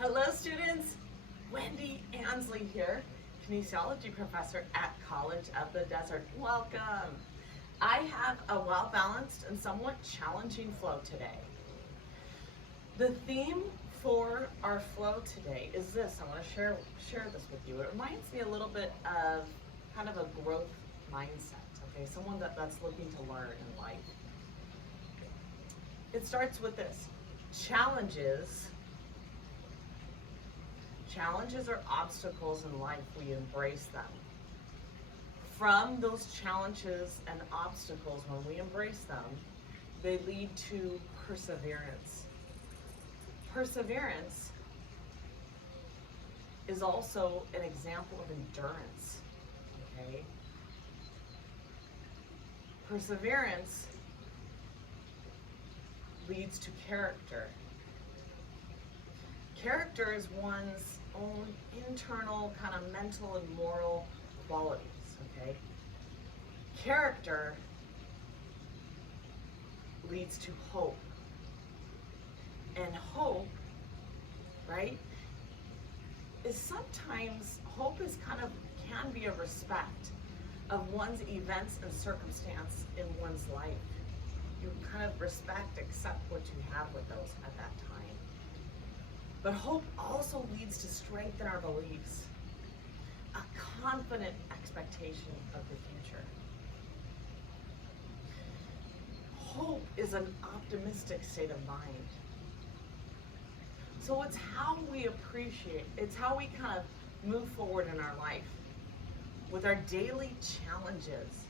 Hello students, Wendy Ansley here, kinesiology professor at College of the Desert. Welcome. I have a well-balanced and somewhat challenging flow today. The theme for our flow today is this. I want to share this with you. It reminds me a little bit of kind of a growth mindset, okay? Someone that's looking to learn in life. It starts with this. Challenges are obstacles in life. We embrace them. From those challenges and obstacles, when we embrace them, they lead to perseverance. Perseverance is also an example of endurance, okay? Perseverance leads to character. Character is one's own internal kind of mental and moral qualities, okay? Character leads to hope. And hope, right, is sometimes, hope is can be a respect of one's events and circumstance in one's life. You kind of respect, accept what you have with those at that time. But hope also leads to strength in our beliefs, a confident expectation of the future. Hope is an optimistic state of mind. So it's how we appreciate, it's how we kind of move forward in our life with our daily challenges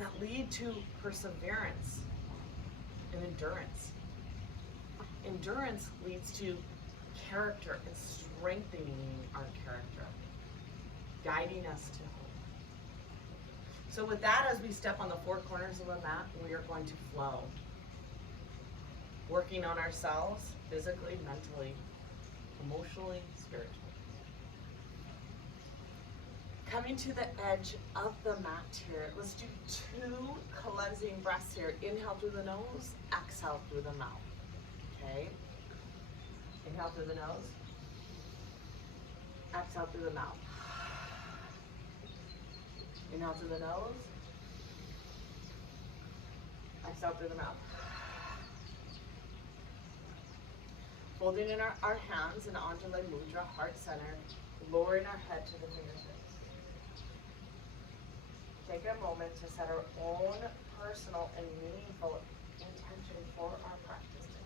that lead to perseverance and endurance. Endurance leads to character and strengthening our character, guiding us to hope. So with that, as we step on the four corners of the mat, we are going to flow. Working on ourselves, physically, mentally, emotionally, spiritually. Coming to the edge of the mat here, let's do 2 cleansing breaths here. Inhale through the nose, exhale through the mouth. Okay? Inhale through the nose. Exhale through the mouth. Inhale through the nose. Exhale through the mouth. Holding in our hands in Anjali Mudra, heart center, lowering our head to the fingertips. Take a moment to set our own personal and meaningful intention for our practice today.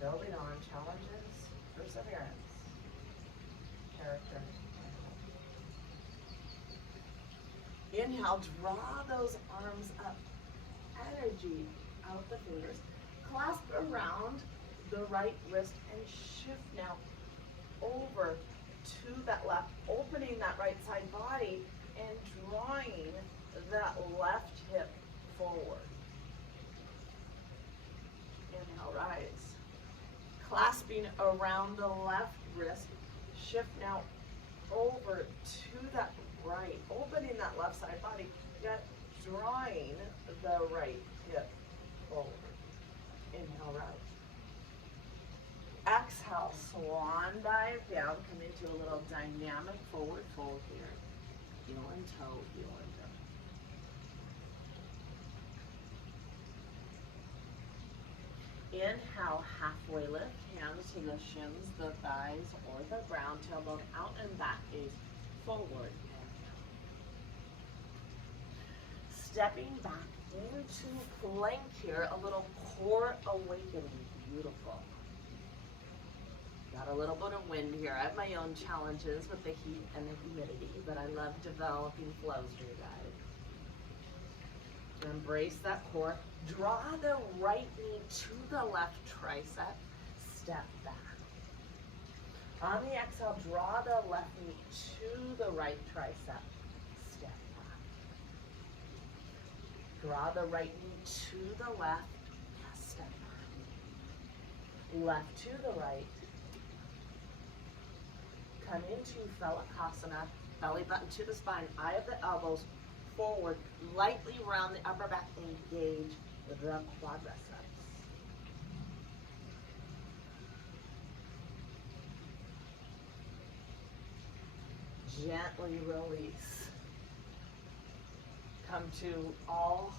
Building on challenges, perseverance, character. Inhale, draw those arms up. Energy out the fingers. Clasp around the right wrist and shift now over to that left, opening that right side body and drawing that left hip forward. Inhale, rise. Clasping around the left wrist, shift now over to that right, opening that left side body, yet drawing the right hip forward. Inhale, rise. Exhale, swan dive down, come into a little dynamic forward fold here. Heel and toe, heel and toe. Inhale, halfway lift, hands to the shins, the thighs, or the ground, tailbone out and back gaze forward. Stepping back into plank here, a little core awakening. Beautiful. Got a little bit of wind here. I have my own challenges with the heat and the humidity, but I love developing flows for you guys. Embrace that core. Draw the right knee to the left tricep. Step back. On the exhale, draw the left knee to the right tricep. Step back. Draw the right knee to the left. Step back. Left to the right. Come into Falakasana, Belly button to the spine, eye of the elbows, forward, lightly round the upper back, engage the quadriceps. Gently release. Come to all,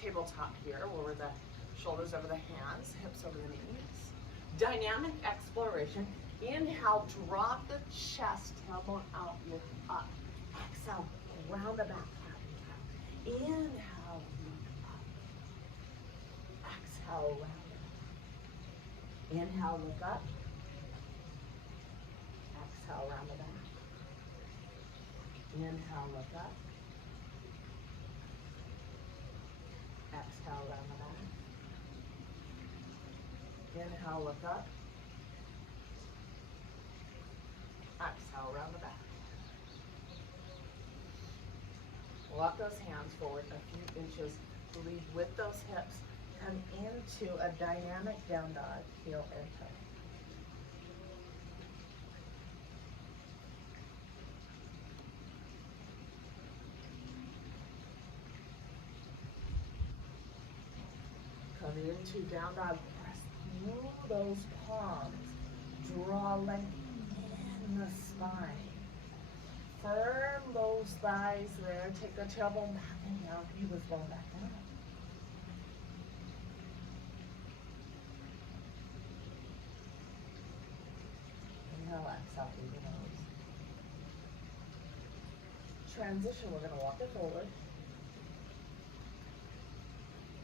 tabletop here, where the shoulders over the hands, hips over the knees. Dynamic exploration. Inhale, drop the chest, tailbone out, look up. Exhale, round the back, cat and cow. Inhale, look up. Exhale, round the back. Inhale, look up. Exhale, round the back. Inhale, look up. Exhale, round the back. Inhale, look up. Exhale, round the back. Walk those hands forward a few inches. Lead with those hips. Come into a dynamic down dog, heel and toe. Coming into down dog, press through those palms. Draw length in the spine. Firm those thighs there. Take the tailbone back and down. Pelvis bone back down. Inhale, exhale through the nose. Transition, we're going to walk it forward.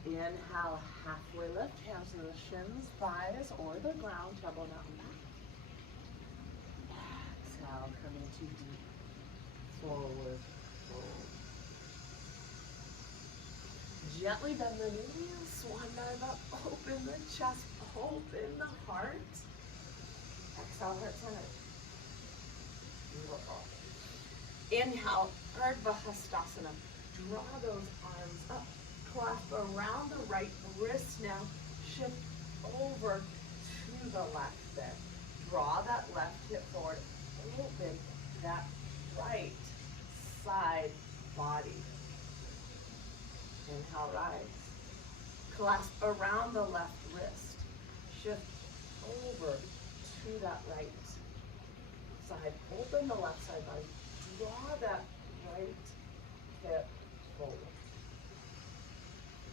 Inhale, halfway lift, hands to the shins, thighs, or the ground, tailbone out and back. Exhale, coming to deep. Forward, fold. Gently bend the knees, swan dive up, open the chest, open the heart. Exhale, heart center. Beautiful. Inhale, Urdhva. Draw those arms up. Clasp around the right wrist now. Shift over to the left there. Draw that left hip forward. Open that right side body. Inhale, rise. Clasp around the left wrist. Shift over to that right side. Open the left side body. Draw that right hip forward.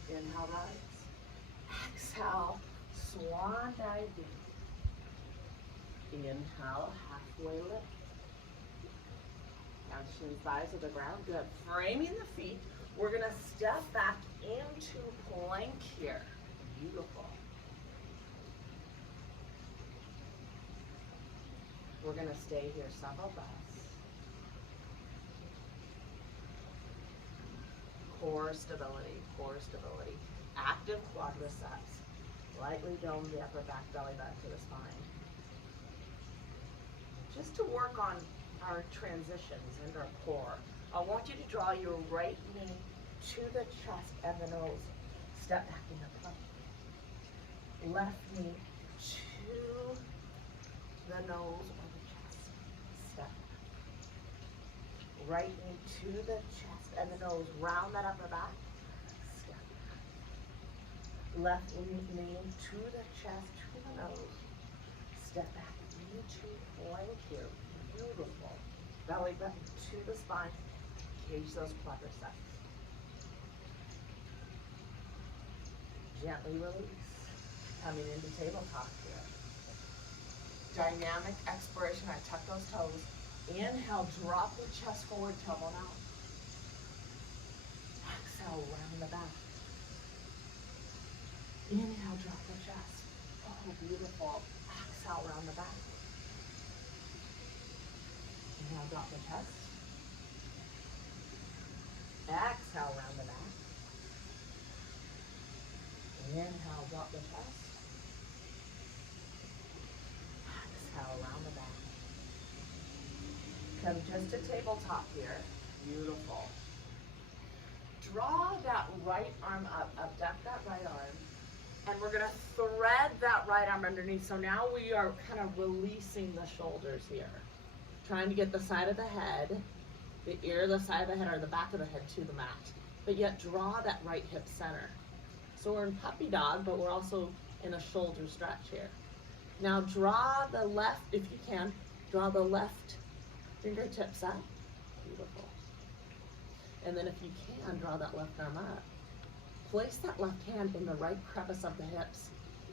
Inhale, rise. Exhale, swan dive deep. Inhale, halfway lift. Now shins, thighs to the ground. Good. Framing the feet. We're going to step back into plank here. Beautiful. We're going to stay here several breaths. Core stability, core stability. Active quadriceps. Lightly dome the upper back, belly back to the spine. Just to work on our transitions and our core, I want you to draw your right knee to the chest and the nose. Step back in the plank. Left knee to the nose or the chest. Step back. Right knee to the chest and the nose. Round that upper back. Step back. Left knee to the chest, to the nose. Step back into plank here. Beautiful. Belly button to the spine. Engage those quadriceps. Gently release. Coming into tabletop here. Dynamic exploration. I tuck those toes. Inhale, drop the chest forward, tailbone out. Exhale, round the back. Inhale, drop the chest. Oh, beautiful. Exhale, round the back. Inhale, drop the chest. Exhale, round the back. Inhale, drop the chest. Exhale, round the back. Come just to tabletop here. Beautiful. Draw that right arm up, abduct that right arm, and we're gonna thread that right arm underneath. So now we are kind of releasing the shoulders here. trying to get the side of the head, the ear, the side of the head, or the back of the head to the mat, but yet draw that right hip center. So we're in puppy dog, but we're also in a shoulder stretch here. Now draw the left, if you can, draw the left fingertips up. Beautiful. And then if you can, draw that left arm up. Place that left hand in the right crevice of the hips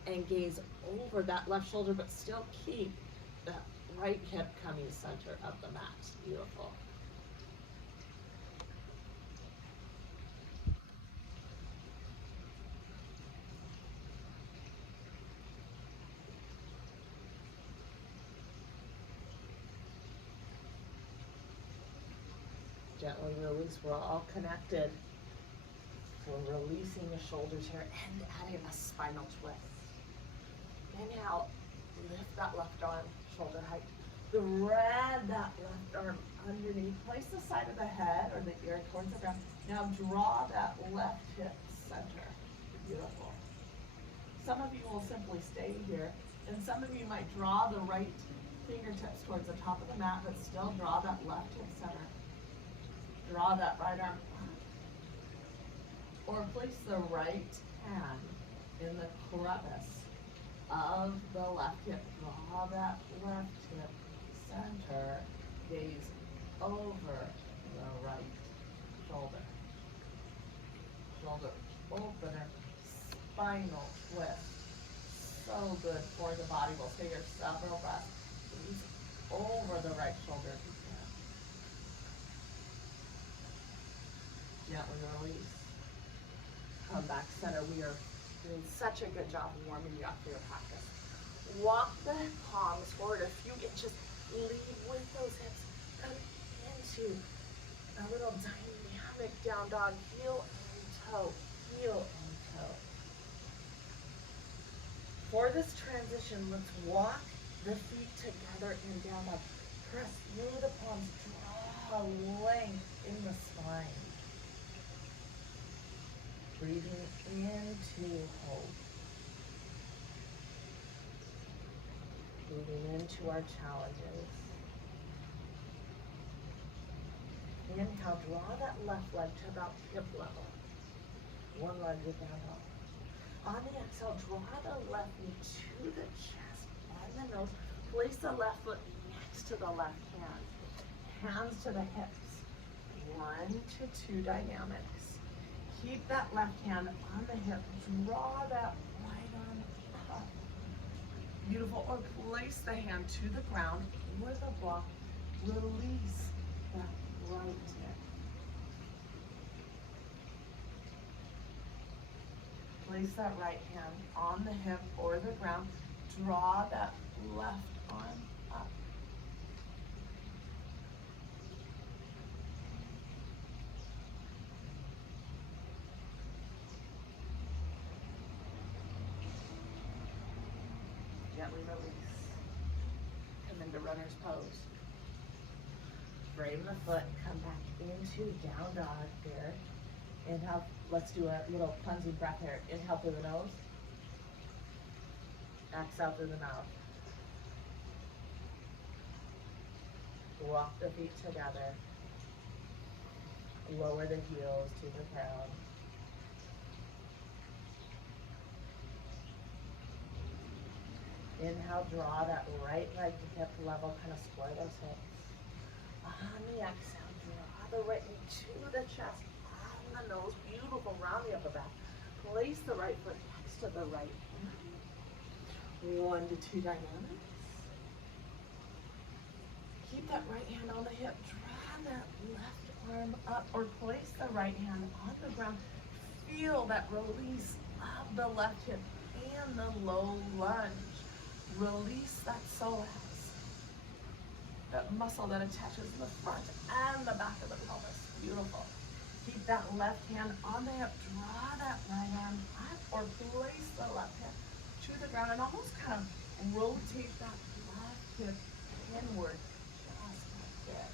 and gaze over that left shoulder, but still keep that right hip coming center of the mat. Beautiful. Gently release, we're all connected. We're releasing the shoulders here and adding a spinal twist. Inhale, lift that left arm, shoulder height. Thread that left arm underneath. Place the side of the head or the ear towards the ground. Now draw that left hip center. Beautiful. Some of you will simply stay here, and some of you might draw the right fingertips towards the top of the mat, but still draw that left hip center. Draw that right arm up. Or place the right hand in the crevice of the left hip. Draw that left hip center. Gaze over the right shoulder. Shoulder opener. Spinal twist. So good for the body. We'll stay here several breaths. Gaze over the right shoulder. Gently release. Come back center. We are doing such a good job of warming you up for your practice. Walk the palms forward a few inches. Lead with those hips. Come into a little dynamic down dog. Heel and toe. Heel and toe. For this transition, let's walk the feet together in down dog. Press through the palms. Draw length in the spine. Breathing into hope. Breathing into our challenges. Inhale, draw that left leg to about hip level. One leg with down dog. On the exhale, draw the left knee to the chest and the nose. Place the left foot next to the left hand. Hands to the hips. 1 to 2 dynamics. Keep that left hand on the hip. Draw that right arm up. Beautiful. Or place the hand to the ground with a block. Release that right hip. Place that right hand on the hip or the ground. Draw that left arm up. Gently release. Come into runner's pose. Frame the foot, come back into down dog here. Inhale, let's do a little cleansing breath here. Inhale through the nose. Exhale through the mouth. Walk the feet together. Lower the heels to the ground. Inhale, draw that right leg to hip level, kind of square those hips. On the exhale, draw the right knee to the chest, on the nose, beautiful, round the upper back. Place the right foot next to the right hand. 1 to 2 dynamics. Keep that right hand on the hip, draw that left arm up, or place the right hand on the ground. Feel that release of the left hip and the low lunge. Release that psoas, that muscle that attaches the front and the back of the pelvis. Beautiful. Keep that left hand on the hip. Draw that right arm up or place the left hip to the ground and almost kind of rotate that left hip inward just a bit.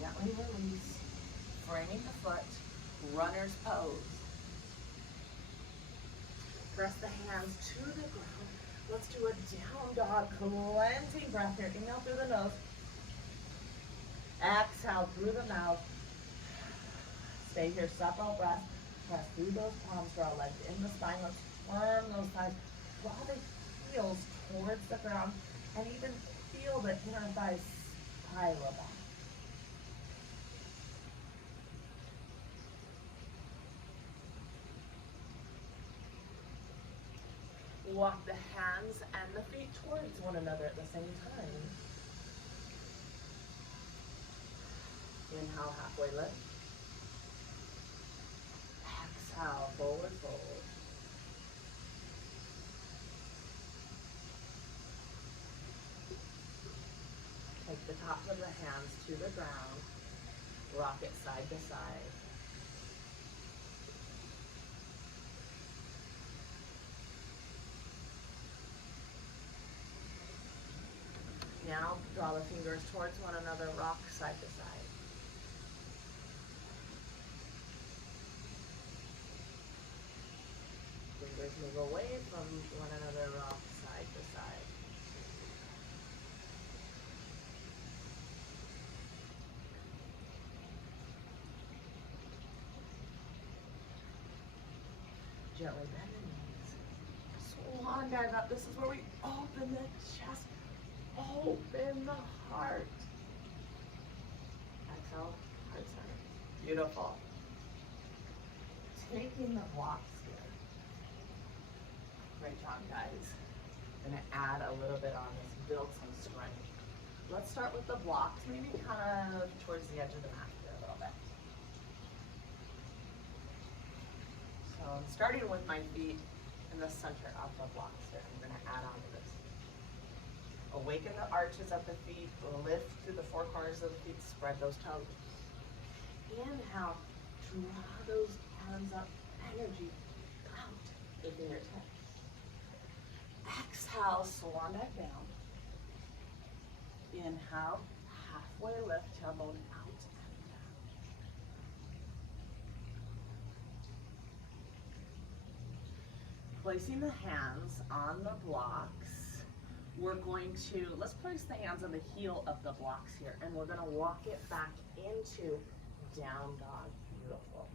Gently release. Framing the foot. Runner's pose. Press the hands to the ground. Let's let's do a down dog, cleansing breath here. Inhale through the nose. Exhale through the mouth. Stay here, several breaths. Press through those palms, draw legs in the spine. Let's firm those thighs. Draw the heels towards the ground and even feel the inner thighs spiral back. Walk the hands and the feet towards one another at the same time. Inhale, halfway lift. Exhale, forward fold. Take the tops of the hands to the ground. Rock it side to side. Now draw the fingers towards one another, rock side to side. Fingers move away from one another, rock side to side. Gently bend the knees. Swan dive up. This is where we open the chest. Open the heart. Exhale, heart center. Beautiful. Taking the blocks here. Great job, guys. I'm gonna add a little bit on this, build some strength. Let's start with the blocks, maybe kind of towards the edge of the mat here a little bit. So I'm starting with my feet in the center of the blocks here. I'm gonna add on to this. Awaken the arches of the feet, lift through the four corners of the feet, spread those toes. Inhale, draw those hands up, energy out the fingertips. Exhale, swan dive down. Inhale, halfway lift, tailbone out and down. Placing the hands on the blocks. We're going to, let's place the hands on the heel of the blocks here, and we're gonna walk it back into down dog. Beautiful.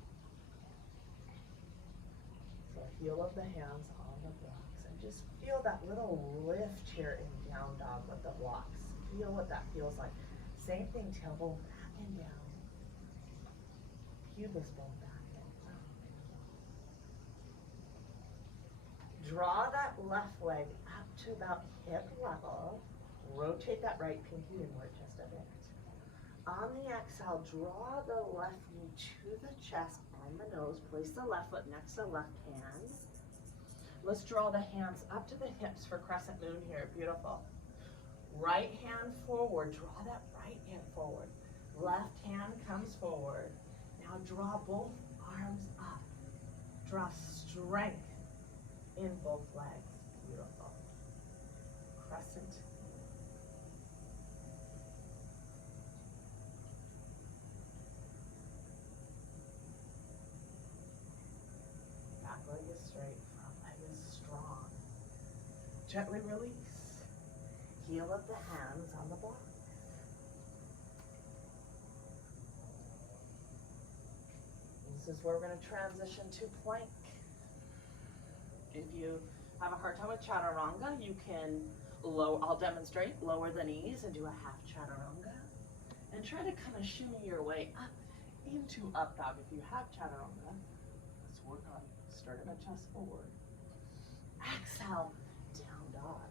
So heel of the hands on the blocks, and just feel that little lift here in down dog with the blocks. Feel what that feels like. Same thing, tailbone back and down. Pubis bone back and up. Draw that left leg up to about hip level. Rotate that right pinky inward just a bit. On the exhale, draw the left knee to the chest and the nose. Place the left foot next to the left hand. Let's draw the hands up to the hips for crescent moon here. Beautiful. Right hand forward. Draw that right hand forward. Left hand comes forward. Now draw both arms up. Draw strength in both legs. Beautiful. Crescent. Back leg is straight, front leg is strong. Gently release. Heel of the hands on the block. This is where we're going to transition to plank. If you have a hard time with chaturanga, you can I'll demonstrate, lower the knees and do a half chaturanga. And try to kind of shimmy your way up into up dog. If you have chaturanga, let's work on starting the chest forward. Exhale, down dog.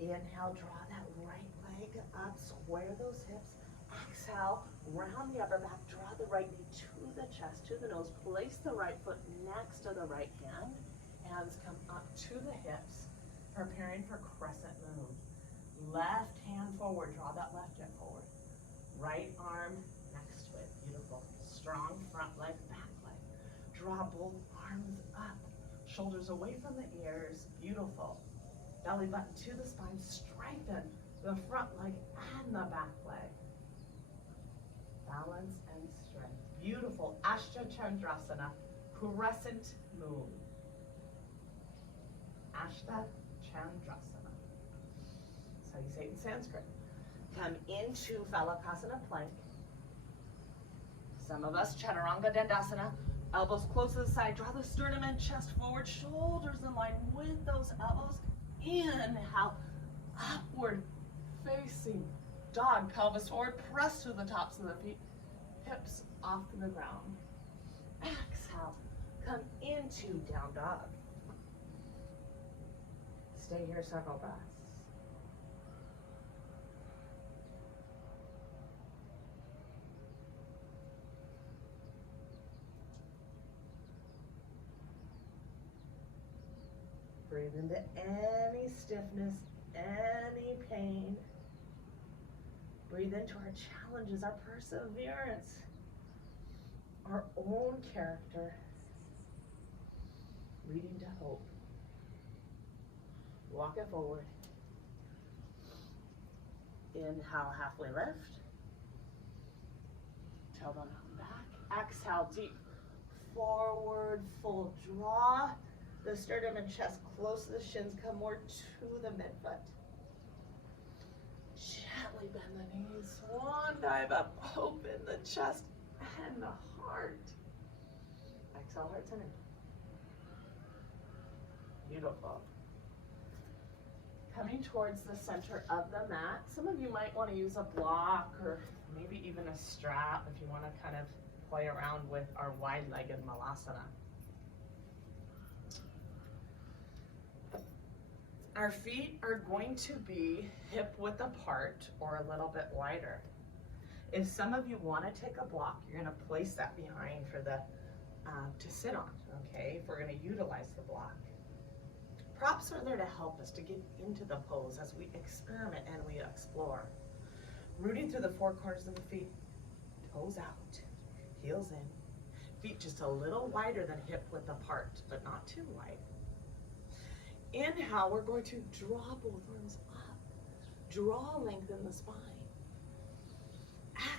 Inhale, draw that right leg up, square those hips. Exhale, round the upper back, draw the right knee to the chest, to the nose. Place the right foot next to the right hand. Hands come up to the hips, preparing for crescent moon. Left hand forward, draw that left hip forward. Right arm next to it, beautiful. Strong front leg, back leg. Draw both arms up, shoulders away from the ears, beautiful. Belly button to the spine, strengthen the front leg and the back leg. Balance and strength. Beautiful. Ashta Chandrasana. crescent moon. Ashta Chandrasana. That's how you say it in Sanskrit. Come into Falakasana Plank. Some of us, Chaturanga Dandasana. Elbows close to the side. Draw the sternum and chest forward. Shoulders in line with those elbows. Inhale. Upward facing dog. Pelvis forward. Press to the tops of the feet. Hips off the ground. Exhale. Come into down dog. Stay here several breaths. Breathe into any stiffness, any pain. Breathe into our challenges, our perseverance, our own character, leading to hope. Walk it forward. Inhale, halfway lift. Tailbone out back. Exhale, deep forward fold. Draw the sternum and chest close to the shins. Come more to the midfoot. Gently bend the knees. Swan dive up. Open the chest and the heart. Exhale, heart center. Beautiful. Coming towards the center of the mat. Some of you might want to use a block or maybe even a strap if you want to kind of play around with our wide-legged malasana. Our feet are going to be hip width apart or a little bit wider. If some of you want to take a block, you're going to place that behind for the to sit on, okay? If we're going to utilize the block. Props are there to help us to get into the pose as we experiment and we explore. Rooting through the four corners of the feet, toes out, heels in, feet just a little wider than hip width apart, but not too wide. Inhale, we're going to draw both arms up. Draw length in the spine.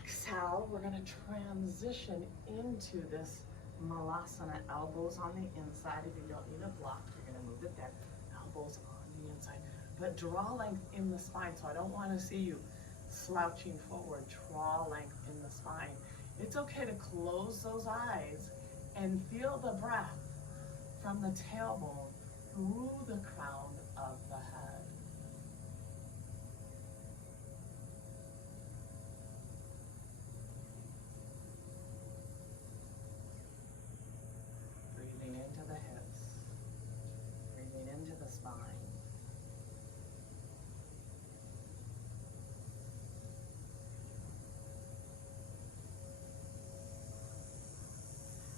Exhale, we're going to transition into this malasana. Elbows on the inside. If you don't need a block, you're going to move it there. Elbows on the inside. But draw length in the spine. So I don't want to see you slouching forward. Draw length in the spine. It's okay to close those eyes and feel the breath from the tailbone through the crown of the head. Breathing into the hips, breathing into the spine.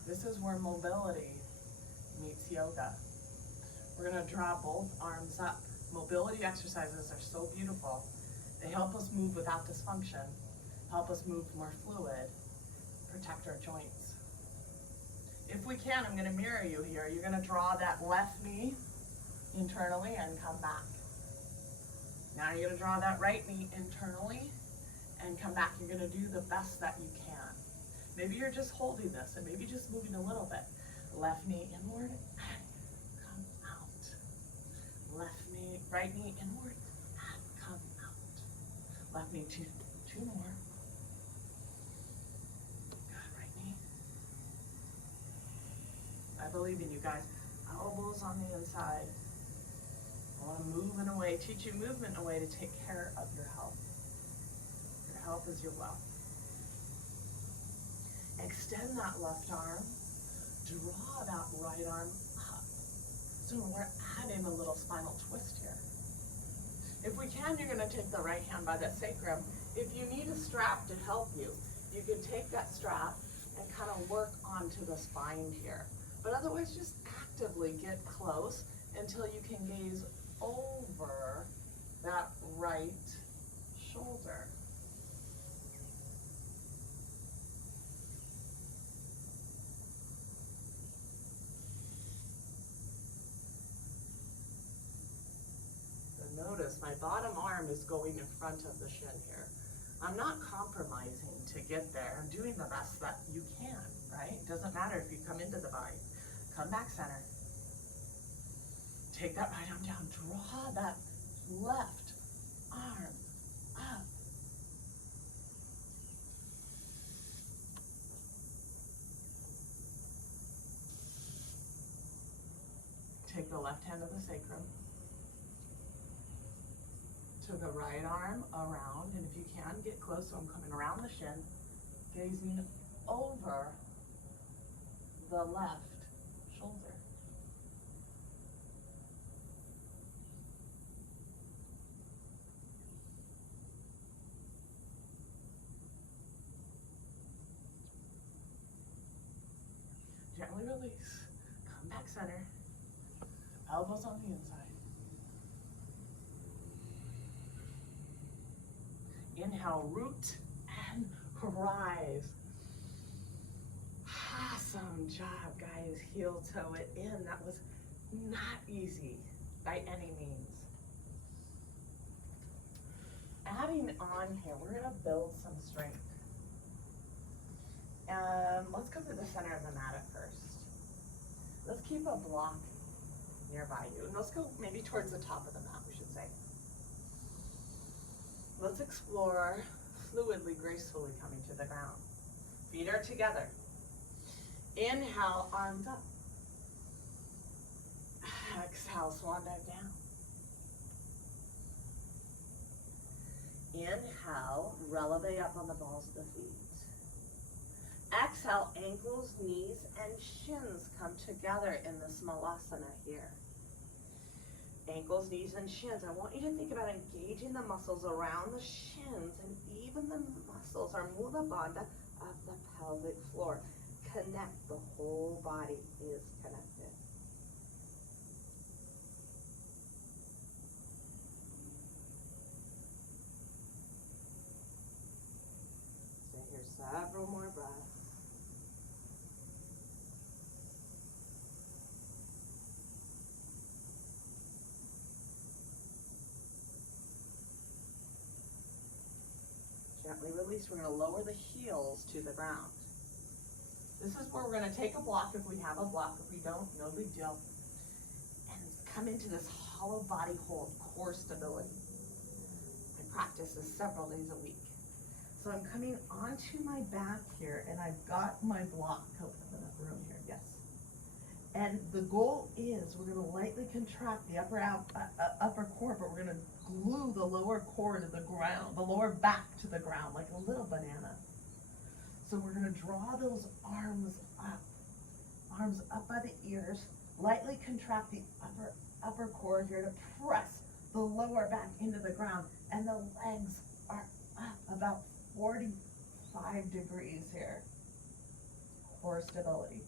This is where mobility meets yoga. We're going to draw both arms up. Mobility exercises are so beautiful. They help us move without dysfunction, help us move more fluid, protect our joints. If we can, I'm going to mirror you here. You're going to draw that left knee internally and come back. Now you're going to draw that right knee internally and come back. You're going to do the best that you can. Maybe you're just holding this and maybe just moving a little bit. Left knee inward and come out. Left knee, right knee inward and come out. Left knee, two more. Good, right knee. I believe in you guys. Elbows on the inside. I want to move in a way, teach you movement in a way to take care of your health. Your health is your wealth. Extend that left arm. Draw that right arm up. So we're adding a little spinal twist here. If we can, you're going to take the right hand by that sacrum. If you need a strap to help you, you can take that strap and kind of work onto the spine here. But otherwise, just actively get close until you can gaze over that right shoulder. Notice my bottom arm is going in front of the shin here. I'm not compromising to get there. I'm doing the best that you can, right? It doesn't matter if you come into the bind. Come back center. Take that right arm down. Draw that left arm up. Take the left hand to the sacrum. To the right arm around, and if you can, get close, so I'm coming around the shin, gazing over the left shoulder. Gently release. Come back center. Elbows on the inside. Inhale, root and rise. Awesome job, guys. Heel toe it in. That was not easy by any means. Adding on here, we're gonna build some strength. Let's go to the center of the mat at first. Let's keep a block nearby you. And let's go maybe towards the top of the mat, we should say. Let's explore fluidly, gracefully coming to the ground. Feet are together. Inhale, arms up. Exhale, swan dive down. Inhale, releve up on the balls of the feet. Exhale, ankles, knees, and shins come together in the Smalasana here. Ankles, knees, and shins. I want you to think about engaging the muscles around the shins and even the muscles or mula bandha of the pelvic floor. Connect. The whole body is connected. Stay here several more breaths. Gently release. We're going to lower the heels to the ground. This is where we're going to take a block if we have a block. If we don't, no big deal. And come into this hollow body hold, core stability. I practice this several days a week. So I'm coming onto my back here, and I've got my block. Oh, I've got enough room here, yes. And the goal is we're going to lightly contract the upper core, but we're going to glue the lower core to the ground, the lower back to the ground, like a little banana. So we're going to draw those arms up by the ears, lightly contract the upper core here to press the lower back into the ground, and the legs are up about 45 degrees here. Core stability.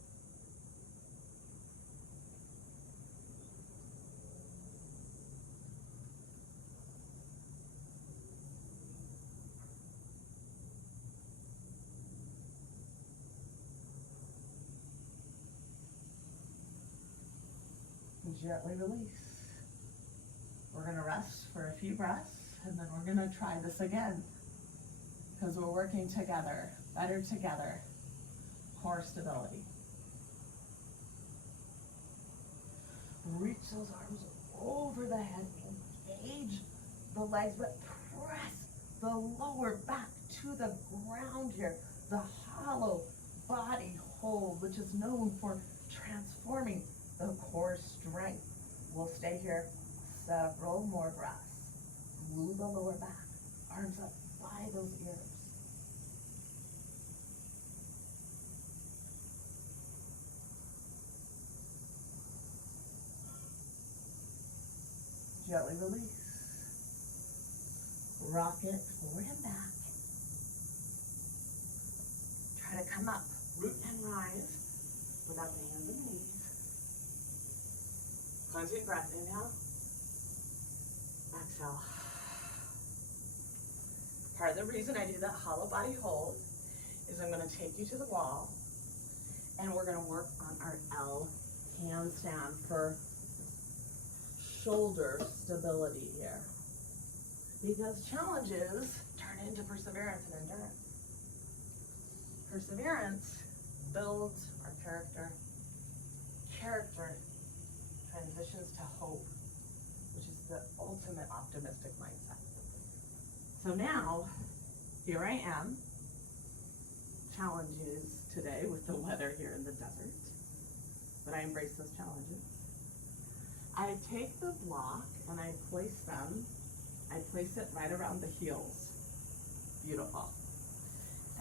Gently release. We're going to rest for a few breaths, and then we're going to try this again because we're working together, better together. Core stability. Reach those arms over the head, engage the legs, but press the lower back to the ground here. The hollow body hold, which is known for transforming the core strength. We'll stay here several more breaths. Glue the lower back, arms up by those ears. Gently release. Rock it forward and back. Try to come up, root and rise without the hands and knees. Cleansing breath, inhale, exhale. Part of the reason I do that hollow body hold is I'm going to take you to the wall, and we're going to work on our L handstand for shoulder stability here. Because challenges turn into perseverance and endurance. Perseverance builds our character. character transitions to hope, which is the ultimate optimistic mindset. So now, here I am, challenges today with the weather here in the desert, but I embrace those challenges. I take the block and I place it right around the heels. Beautiful.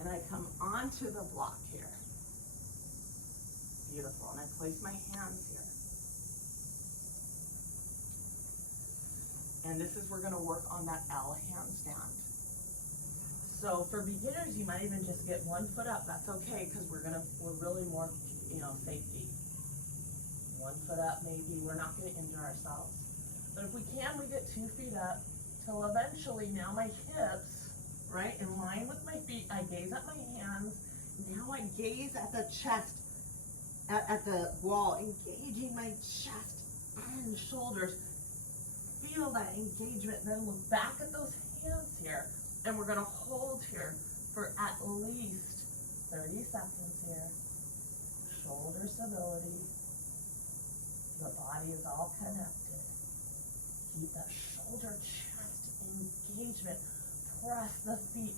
And I come onto the block here. Beautiful. And I place my hands here. And this is, we're gonna work on that L handstand. So for beginners, you might even just get 1 foot up. That's okay, because we're really more, safety. 1 foot up, maybe. We're not gonna injure ourselves. But if we can, we get 2 feet up till eventually now my hips, right, in line with my feet. I gaze at my hands. Now I gaze at the chest, at the wall, engaging my chest and shoulders. Feel that engagement, then look back at those hands here. And we're gonna hold here for at least 30 seconds here. Shoulder stability. The body is all connected. Keep that shoulder chest engagement. Press the feet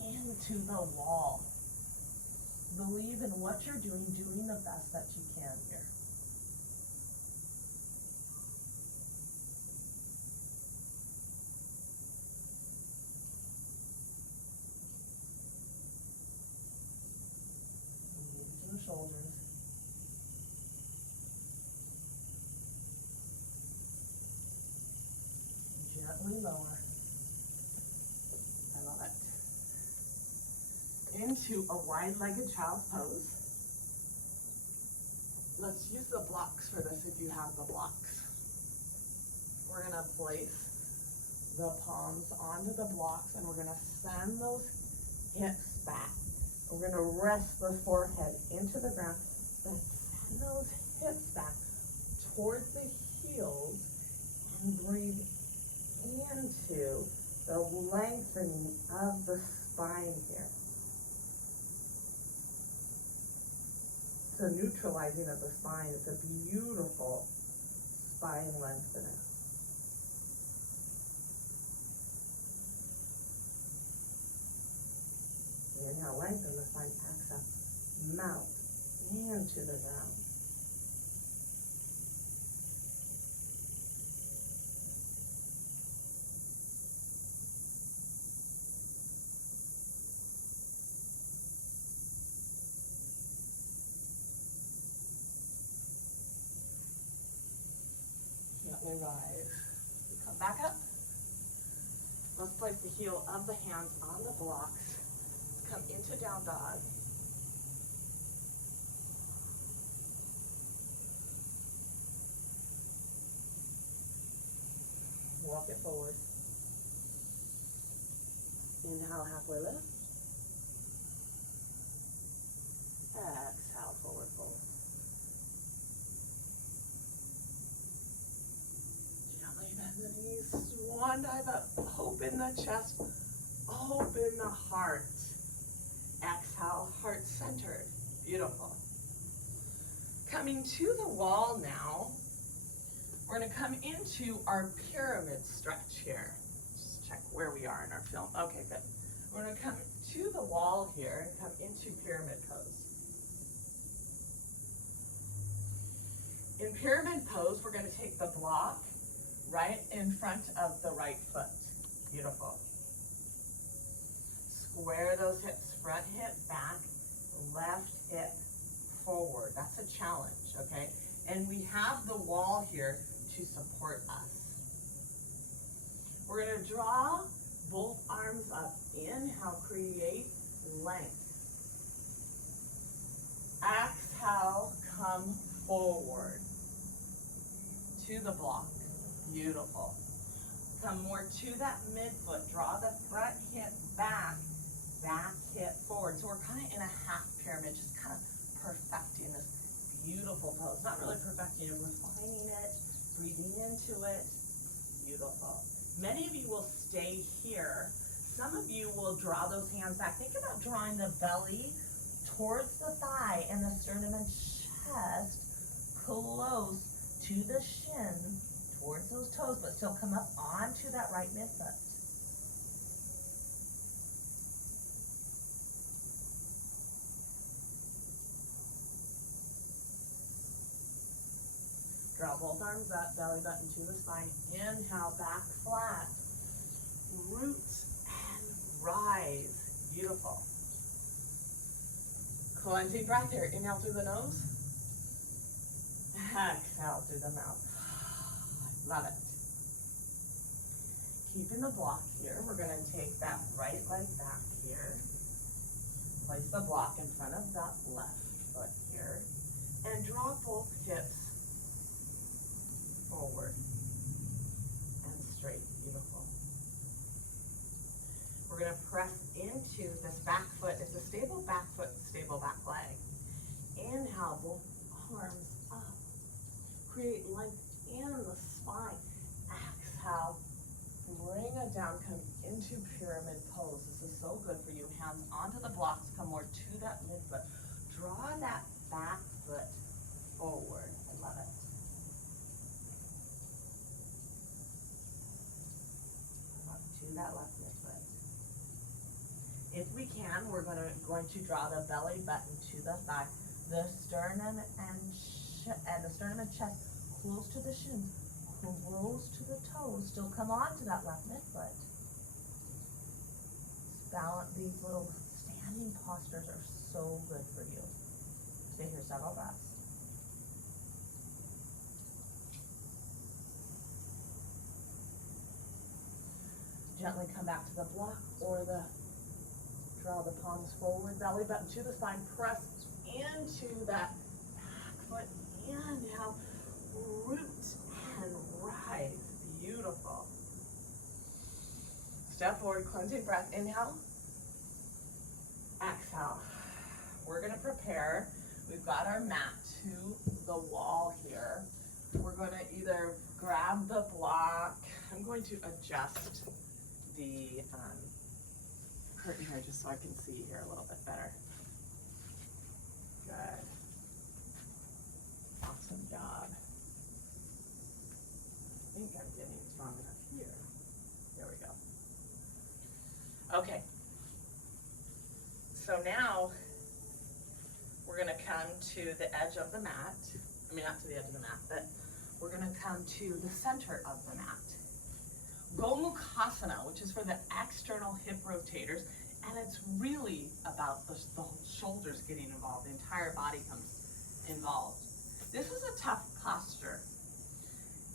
into the wall. Believe in what you're doing the best that you can here. Engage the shoulders. Gently lower. I love it. Into a wide-legged child's pose. Let's use the blocks for this if you have the blocks. We're gonna place the palms onto the blocks and we're gonna send those hips back. We're gonna rest the forehead into the ground, then send those hips back towards the heels and breathe into the lengthening of the spine here. So neutralizing of the spine, it's a beautiful spine lengthener. Inhale, lengthen the spine, exhale, melt into the ground. Gently rise. Come back up. Let's place the heel of the hands on the blocks. Let's come into down dog. Walk it forward. Inhale, halfway lift. Exhale, forward fold. Gently bend the knees, swan dive up, open the chest, open the heart. Exhale, heart centered. Beautiful. Coming to the wall now, we're gonna come into our pyramid stretch here. Just check where we are in our film. Okay, good. We're gonna come to the wall here and come into pyramid pose. In pyramid pose, we're gonna take the block right in front of the right foot. Beautiful. Square those hips, front hip back, left hip forward. That's a challenge, okay? And we have the wall here to support us. We're gonna draw both arms up. Inhale, create length. Exhale, come forward to the block. Beautiful. Come more to that midfoot. Draw the front hip back, back hip forward. So we're kind of in a half pyramid, just kind of perfecting this beautiful pose. Not really perfecting it, refining it, breathing into it. Beautiful. Many of you will stay here. Some of you will draw those hands back. Think about drawing the belly towards the thigh and the sternum and chest close to the shin, towards those toes, but still come up onto that right midfoot. Draw both arms up, belly button to the spine. Inhale, back flat. Root and rise. Beautiful. Cleansing breath here. Inhale through the nose. Exhale through the mouth. Love it. Keeping the block here. We're going to take that right leg back here. Place the block in front of that left foot here. And draw both hips forward and straight. Beautiful. We're going to press into this back foot. It's a stable back foot, stable back leg. Inhale, both arms up. Create length in the spine. Exhale, bring it down, come into pyramid pose. This is so good for you. Hands onto the blocks, come more to that midfoot. Draw that back foot forward. I love it. To that left midfoot. If we can, we're going to draw the belly button to the thigh, the sternum and the sternum and chest close to the shins, close to the toes. Still come on to that left midfoot. Balance. These little standing postures are so good for you. Stay here several breaths. Gently come back to the block or draw the palms forward, belly button to the spine, press into that back foot. Inhale, root and rise. Beautiful. Step forward, cleansing breath. Inhale, exhale. We're going to prepare. We've got our mat to the wall here. We're going to either grab the block. I'm going to adjust the curtain here just so I can see here a little bit better. Good. Awesome job. I think I'm getting strong enough here. There we go. Okay. So now we're going to come to the edge of the mat. I mean, not to the edge of the mat, but we're going to come to the center of the mat. Gomukhasana, which is for the external hip rotators, and it's really about the shoulders getting involved. The entire body comes involved. This is a tough posture.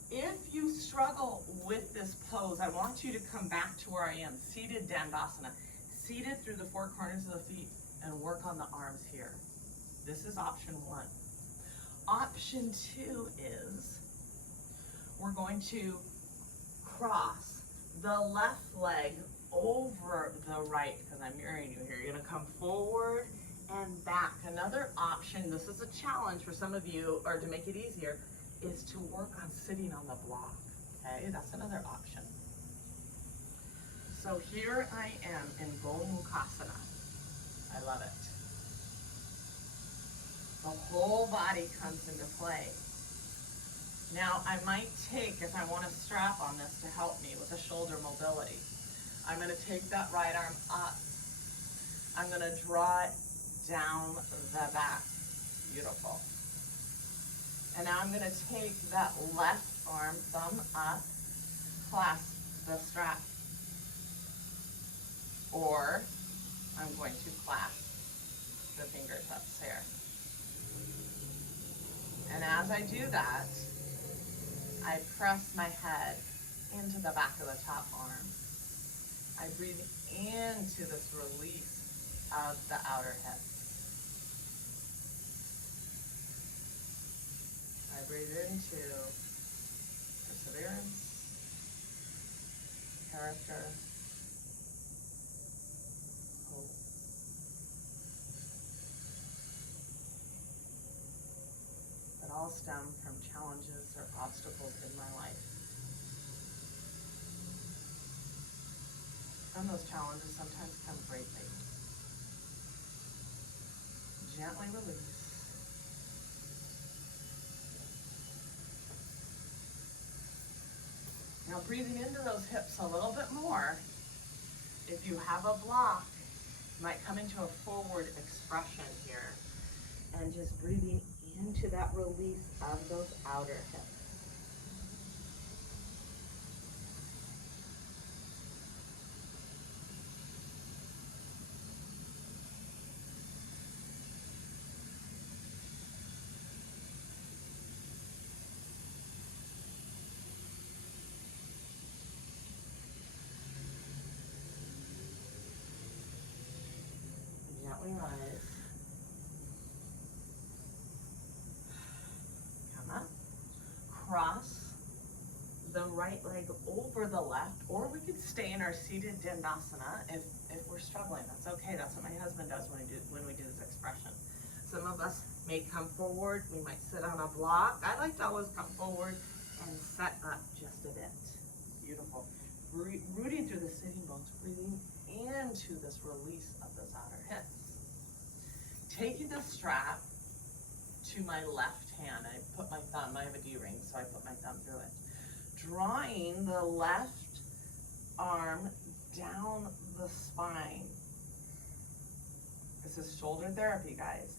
If you struggle with this pose, I want you to come back to where I am, seated Dandasana, seated through the four corners of the feet, and work on the arms here. This is option one. Option two is we're going to cross the left leg over the right, because I'm mirroring you here. You're going to come forward and back. Another option, this is a challenge for some of you, or to make it easier, is to work on sitting on the block. Okay, that's another option. So here I am in Gomukhasana. I love it. The whole body comes into play. Now I might take, if I want a strap on this to help me with the shoulder mobility, I'm going to take that right arm up. I'm going to draw it down the back. Beautiful. And now I'm going to take that left arm, thumb up, clasp the strap. Or I'm going to clasp the fingertips here. And as I do that, I press my head into the back of the top arm. I breathe into this release of the outer hip. I breathe into perseverance, character, hope. That all stem from challenges or obstacles in my life. And those challenges sometimes come greatly. Gently release. Now breathing into those hips a little bit more. If you have a block, you might come into a forward expression here. And just breathing into that release of those outer hips. Gently rise. Come up. Cross the right leg over the left, or we could stay in our seated Dandasana if we're struggling. That's okay. That's what my husband does when we do this expression. Some of us may come forward. We might sit on a block. I like to always come forward and set up just a bit. Beautiful. Rooting through the sitting bones, breathing into this release of those outer hips. Taking the strap to my left hand, I put my thumb, I have a D-ring, so I put my thumb through it. Drawing the left arm down the spine. This is shoulder therapy, guys.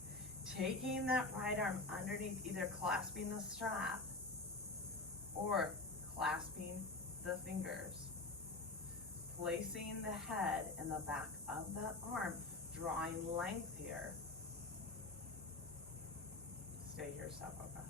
Taking that right arm underneath, either clasping the strap or clasping the fingers. Placing the head in the back of that arm, drawing length here. Stay here several breaths.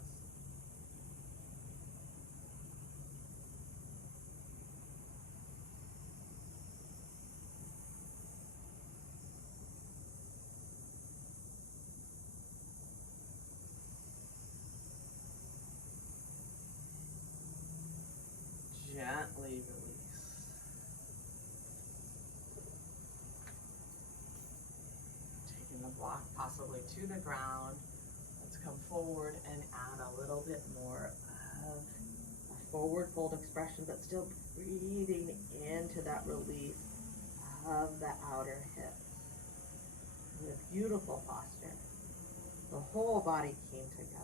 Gently release. Taking the block possibly to the ground. Let's come forward and add a little bit more of a forward fold expression, but still breathing into that release of the outer hip. With a beautiful posture. The whole body came together.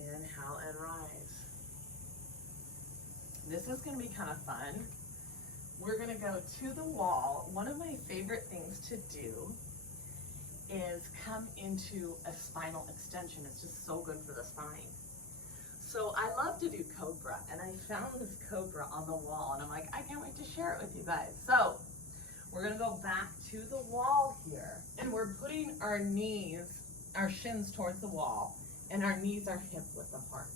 Inhale and rise. This is going to be kind of fun. We're going to go to the wall. One of my favorite things to do is come into a spinal extension. It's just so good for the spine. So I love to do Cobra, and I found this Cobra on the wall, and I'm like, I can't wait to share it with you guys. So we're going to go back to the wall here, and we're putting our knees, our shins towards the wall, and our knees are hip width apart.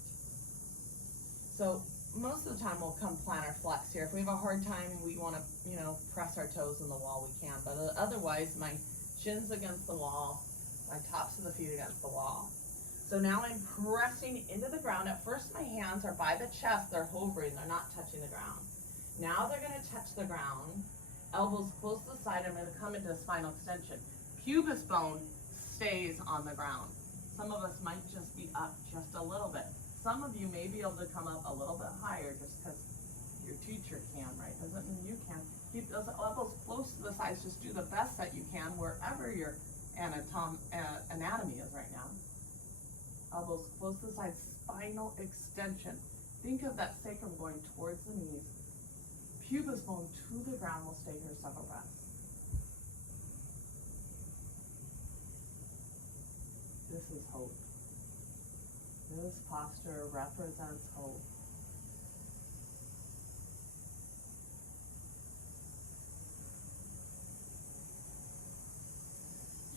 So most of the time we'll come plantar flex here. If we have a hard time, we want to, press our toes in the wall, we can. But otherwise, my shins against the wall, my tops of the feet against the wall. So now I'm pressing into the ground. At first, my hands are by the chest. They're hovering. They're not touching the ground. Now they're going to touch the ground. Elbows close to the side. I'm going to come into a spinal extension. Pubis bone stays on the ground. Some of us might just be up just a little bit. Some of you may be able to come up a little bit higher just because your teacher can, right? Doesn't mean you can. Keep those elbows close to the sides. Just do the best that you can wherever your anatomy is right now. Elbows close to the sides. Spinal extension. Think of that sacrum going towards the knees. Pubis bone to the ground. We'll stay here several breaths. This is hope. This posture represents hope.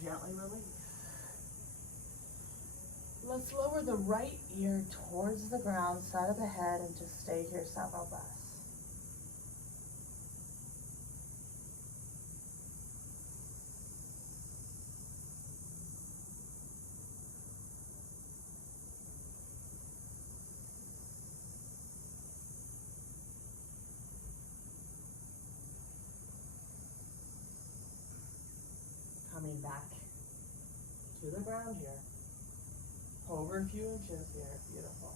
Gently release. Let's lower the right ear towards the ground, side of the head, and just stay here several breaths. Coming back to the ground here. Over a few inches here. Beautiful.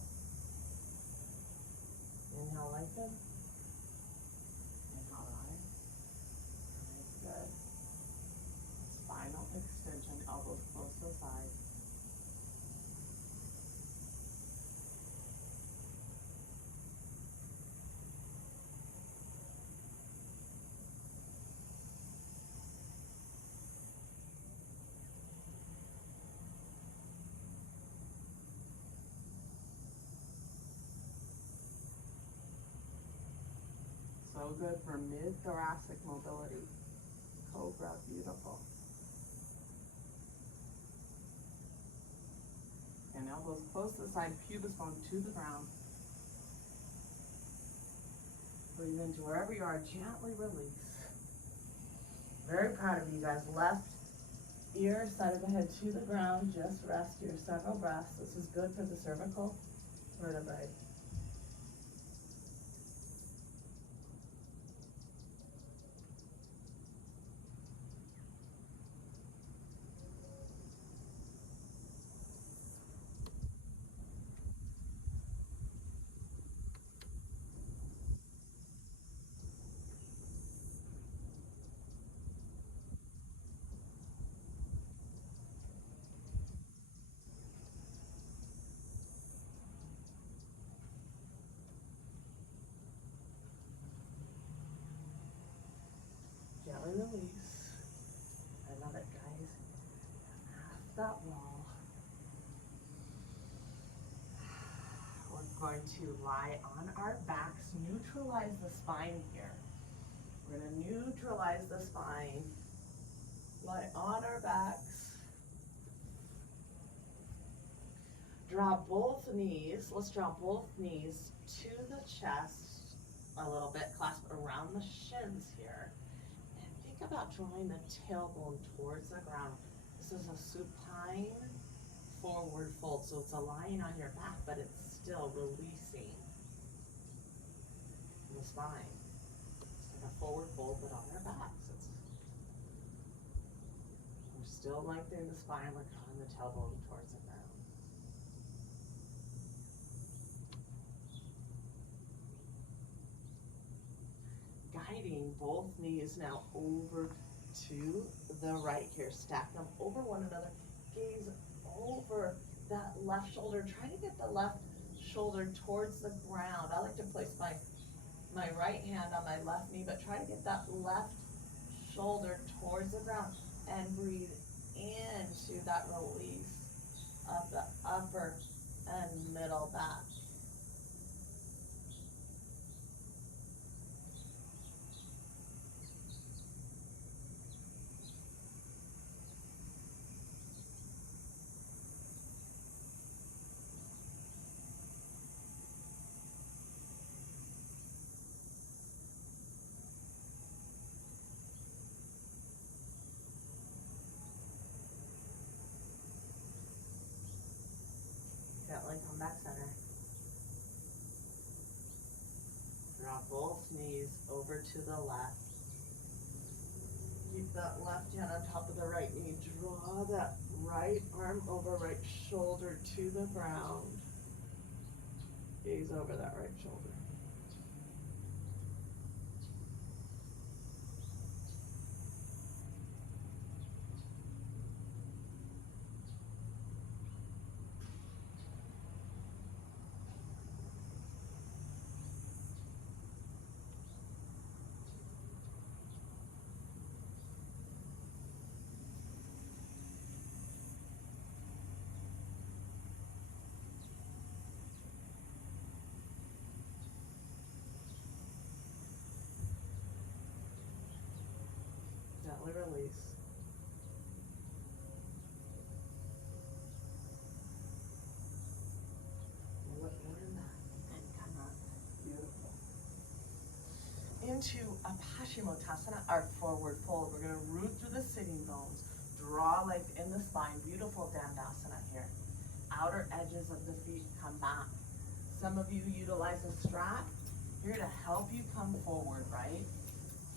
So good for mid-thoracic mobility. Cobra, beautiful. And elbows close to the side, pubis bone to the ground. Breathe into wherever you are, gently release. Very proud of you guys. Left ear, side of the head to the ground. Just rest here several breaths. This is good for the cervical vertebrae. Gently release. I love it, guys. Half that wall. We're going to lie on our backs, neutralize the spine here. We're going to neutralize the spine. Lie on our backs. Draw both knees. Let's draw both knees to the chest a little bit. Clasp around the shins here. And think about drawing the tailbone towards the ground. This is a supine forward fold. So it's a lying on your back, but it's still releasing the spine. It's like a forward fold, but on our backs. We're still lengthening the spine. We're drawing the tailbone towards the ground. Guiding both knees now over to the right here. Stack them over one another. Gaze over that left shoulder. Try to get the left shoulder towards the ground. I like to place my right hand on my left knee, but try to get that left shoulder towards the ground and breathe into that release of the upper and middle back. Gently come back center. Draw both knees over to the left. Keep that left hand on top of the right knee. Draw that right arm over right shoulder to the ground. Gaze over that right shoulder. Gently release. Look more in that and come up. Beautiful. Into a Paschimottanasana, our forward fold. We're going to root through the sitting bones. Draw length in the spine. Beautiful Dandasana here. Outer edges of the feet come back. Some of you utilize a strap here to help you come forward, right?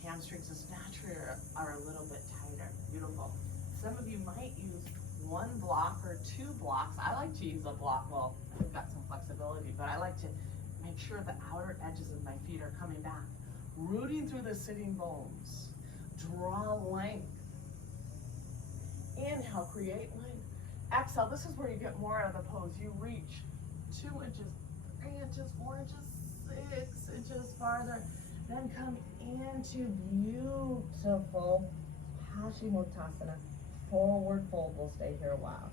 Hamstrings just naturally are a little bit tighter. Beautiful. Some of you might use one block or two blocks. I like to use a block. Well, I've got some flexibility, but I like to make sure the outer edges of my feet are coming back. Rooting through the sitting bones. Draw length. Inhale, create length. Exhale, this is where you get more out of the pose. You reach 2 inches, 3 inches, 4 inches, 6 inches farther. Then come into beautiful Paschimottanasana. Forward fold. We'll stay here a while.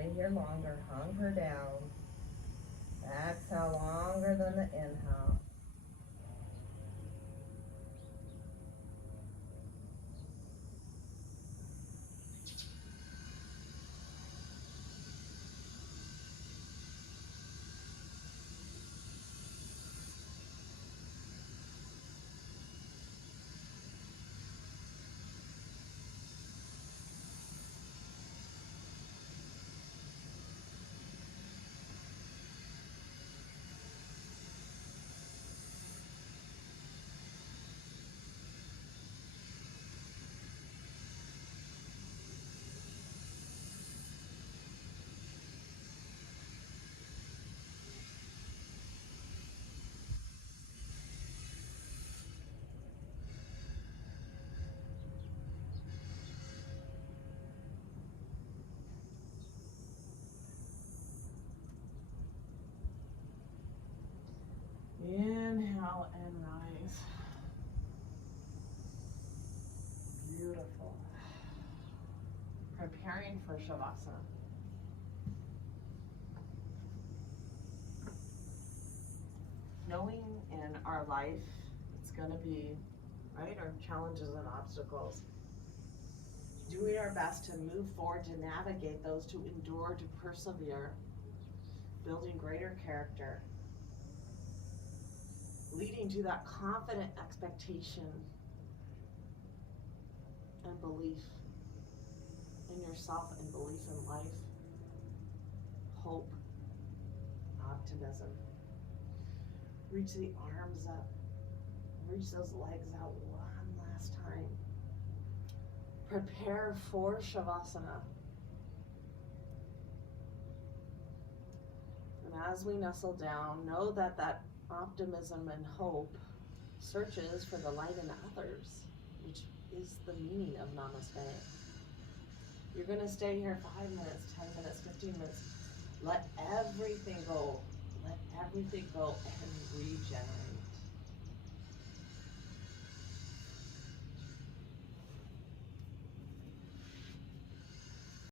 Stay here longer, hunker down. Exhale longer than the inhale. Inhale and rise. Beautiful. Preparing for Shavasana. Knowing in our life it's going to be, right, our challenges and obstacles. Doing our best to move forward, to navigate those, to endure, to persevere, building greater character, leading to that confident expectation and belief in yourself and belief in life, hope, optimism. Reach the arms up, reach those legs out one last time. Prepare for Shavasana. And as we nestle down, know that that optimism and hope searches for the light in others, which is the meaning of Namaste. You're going to stay here 5 minutes, 10 minutes, 15 minutes. Let everything go. Let everything go and regenerate.